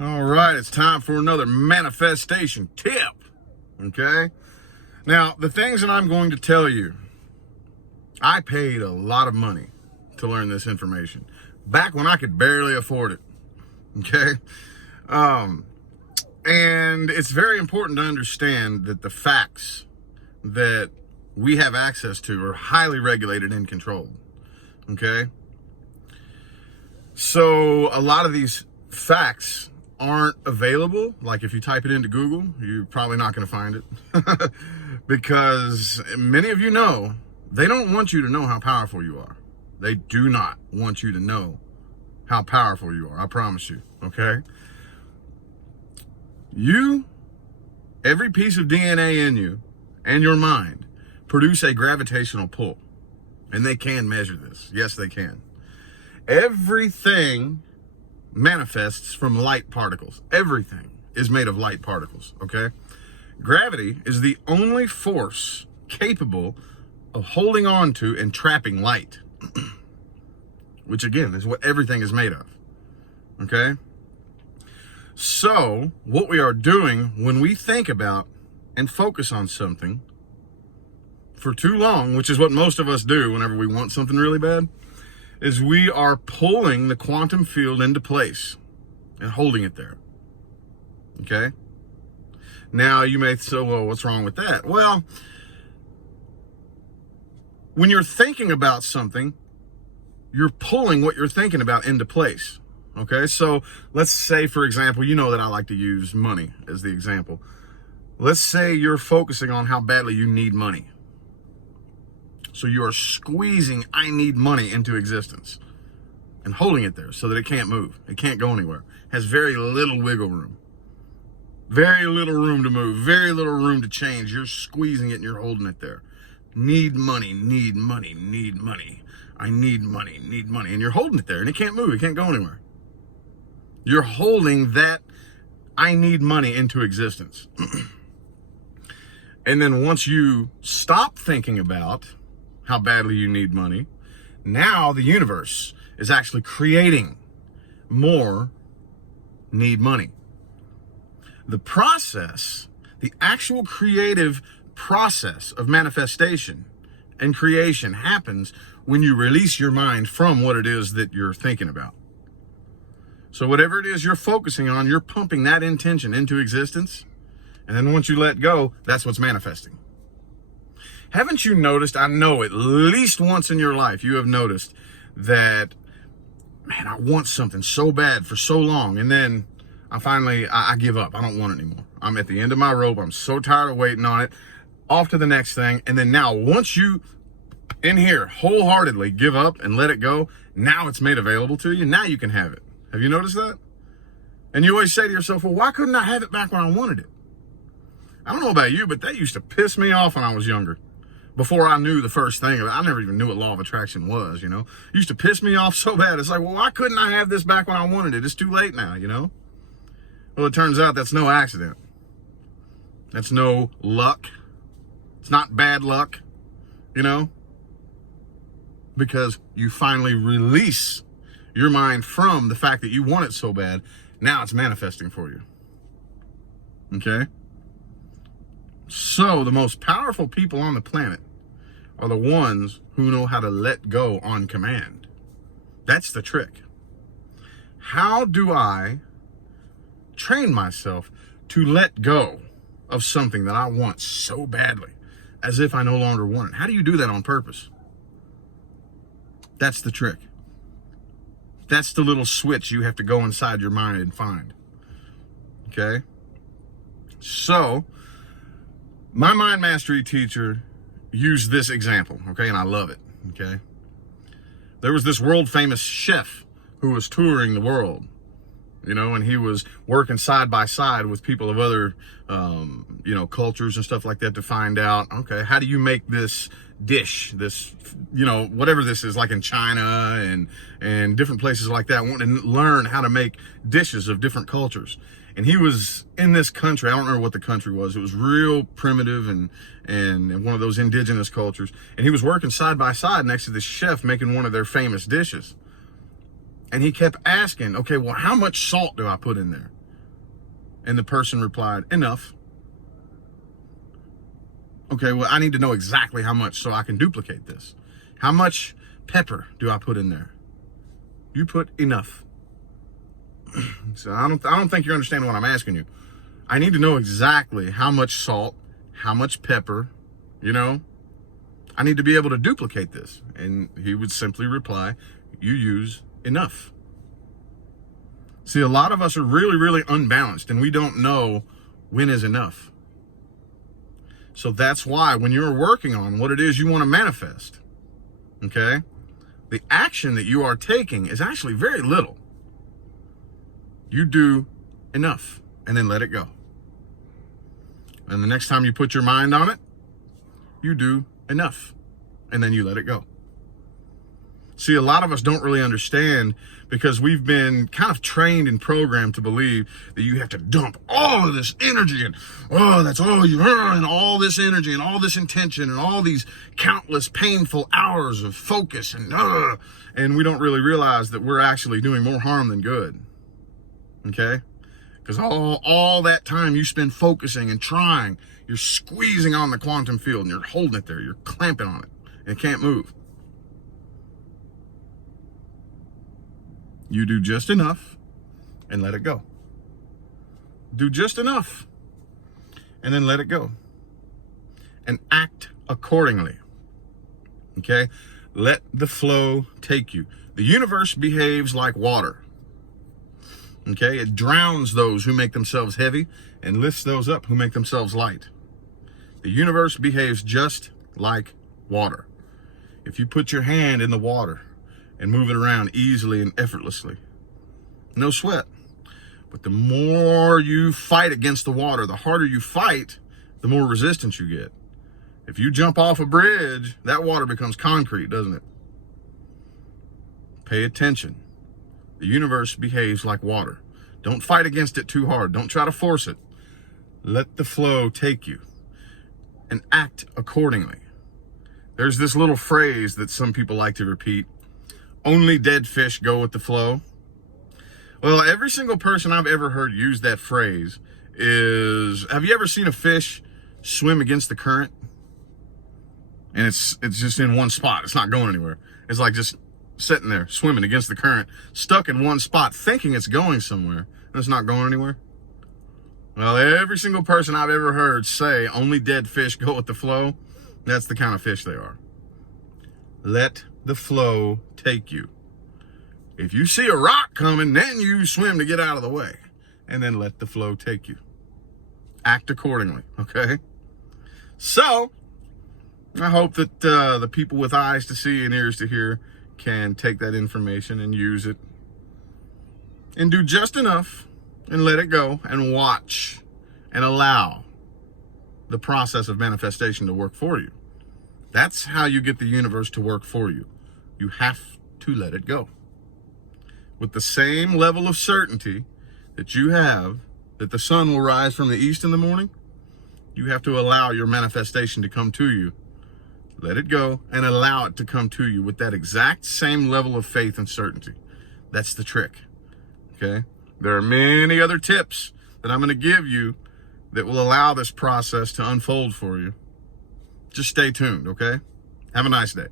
All right, it's time for another manifestation tip. Okay? Now, the things that I'm going to tell you, I paid a lot of money to learn this information back when I could barely afford it. Okay? And it's very important to understand that the facts that we have access to are highly regulated and controlled. Okay? So a lot of these facts aren't available. Like if you type it into Google, you're probably not going to find it because many of you know they don't want you to know how powerful you are. They do not want you to know how powerful you are. I promise you. Okay. Every piece of DNA in you and your mind produce a gravitational pull, and they can measure this. Yes, they can. Everything manifests from light particles. Everything is made of light particles, okay? Gravity is the only force capable of holding on to and trapping light, which again is what everything is made of, okay? So what we are doing when we think about and focus on something for too long, which is what most of us do whenever we want something really bad, is we are pulling the quantum field into place and holding it there. Okay? Now you may say, well, what's wrong with that? Well, when you're thinking about something, you're pulling what you're thinking about into place. Okay? So let's say, for example, you know that I like to use money as the example. Let's say you're focusing on how badly you need money. So you are squeezing I need money into existence and holding it there so that it can't move. It can't go anywhere. It has very little wiggle room. Very little room to move. Very little room to change. You're squeezing it and you're holding it there. Need money, need money, need money. I need money, need money. And you're holding it there and it can't move. It can't go anywhere. You're holding that I need money into existence. And then once you stop thinking about how badly you need money, now the universe is actually creating more need money. The process, the actual creative process of manifestation and creation happens when you release your mind from what it is that you're thinking about. So whatever it is you're focusing on, you're pumping that intention into existence. And then once you let go, that's what's manifesting. Haven't you noticed, I know at least once in your life, you have noticed that, man, I want something so bad for so long. And then I give up. I don't want it anymore. I'm at the end of my rope. I'm so tired of waiting on it. Off to the next thing. And then now, once you in here wholeheartedly give up and let it go, now it's made available to you. Now you can have it. Have you noticed that? And you always say to yourself, well, why couldn't I have it back when I wanted it? I don't know about you, but that used to piss me off when I was younger. Before I knew the first thing, I never even knew what law of attraction was, you know. It used to piss me off so bad. It's like, well, why couldn't I have this back when I wanted it? It's too late now, you know. Well, it turns out that's no accident. That's no luck. It's not bad luck, you know. Because you finally release your mind from the fact that you want it so bad. Now it's manifesting for you. Okay? So the most powerful people on the planet are the ones who know how to let go on command. That's the trick. How do I train myself to let go of something that I want so badly as if I no longer want it? How do you do that on purpose? That's the trick. That's the little switch you have to go inside your mind and find. Okay? So, my mind mastery teacher used this example, okay, and I love it, okay? There was this world famous chef who was touring the world, you know, and he was working side by side with people of other, cultures and stuff like that to find out, okay, how do you make this dish, this, whatever this is, like in China and different places like that, wanting to learn how to make dishes of different cultures. And he was in this country, I don't remember what the country was. It was real primitive and one of those indigenous cultures. And he was working side by side next to this chef making one of their famous dishes. And he kept asking, okay, well, how much salt do I put in there? And the person replied, enough. Okay, well, I need to know exactly how much so I can duplicate this. How much pepper do I put in there? You put enough. So I don't think you're understanding what I'm asking you. I need to know exactly how much salt, how much pepper, I need to be able to duplicate this. And he would simply reply, you use enough. See, a lot of us are really, really unbalanced, and we don't know when is enough. So that's why when you're working on what it is you want to manifest, okay, the action that you are taking is actually very little. You do enough and then let it go. And the next time you put your mind on it, you do enough and then you let it go. See, a lot of us don't really understand because we've been kind of trained and programmed to believe that you have to dump all of this energy and, that's all you earn, all this energy and all this intention and all these countless painful hours of focus and we don't really realize that we're actually doing more harm than good. Okay? Because all that time you spend focusing and trying, you're squeezing on the quantum field and you're holding it there, you're clamping on it, and it can't move. You do just enough and let it go. Do just enough and then let it go. And act accordingly. Okay? Let the flow take you. The universe behaves like water. Okay? It drowns those who make themselves heavy and lifts those up who make themselves light. The universe behaves just like water. If you put your hand in the water and move it around easily and effortlessly, no sweat. But the more you fight against the water, the harder you fight, the more resistance you get. If you jump off a bridge, that water becomes concrete, doesn't it? Pay attention. The universe behaves like water. Don't fight against it too hard. Don't try to force it. Let the flow take you and act accordingly. There's this little phrase that some people like to repeat. Only dead fish go with the flow. Well, every single person I've ever heard use that phrase have you ever seen a fish swim against the current? And it's just in one spot. It's not going anywhere. It's like just sitting there, swimming against the current, stuck in one spot, thinking it's going somewhere, and it's not going anywhere. Well, every single person I've ever heard say only dead fish go with the flow, that's the kind of fish they are. Let the flow take you. If you see a rock coming, then you swim to get out of the way, and then let the flow take you. Act accordingly, okay? So, I hope that the people with eyes to see and ears to hear can take that information and use it and do just enough and let it go and watch and allow the process of manifestation to work for you. That's how you get the universe to work for you. You have to let it go. With the same level of certainty that you have that the sun will rise from the east in the morning, you have to allow your manifestation to come to you. Let it go and allow it to come to you with that exact same level of faith and certainty. That's the trick. Okay? There are many other tips that I'm going to give you that will allow this process to unfold for you. Just stay tuned, okay? Have a nice day.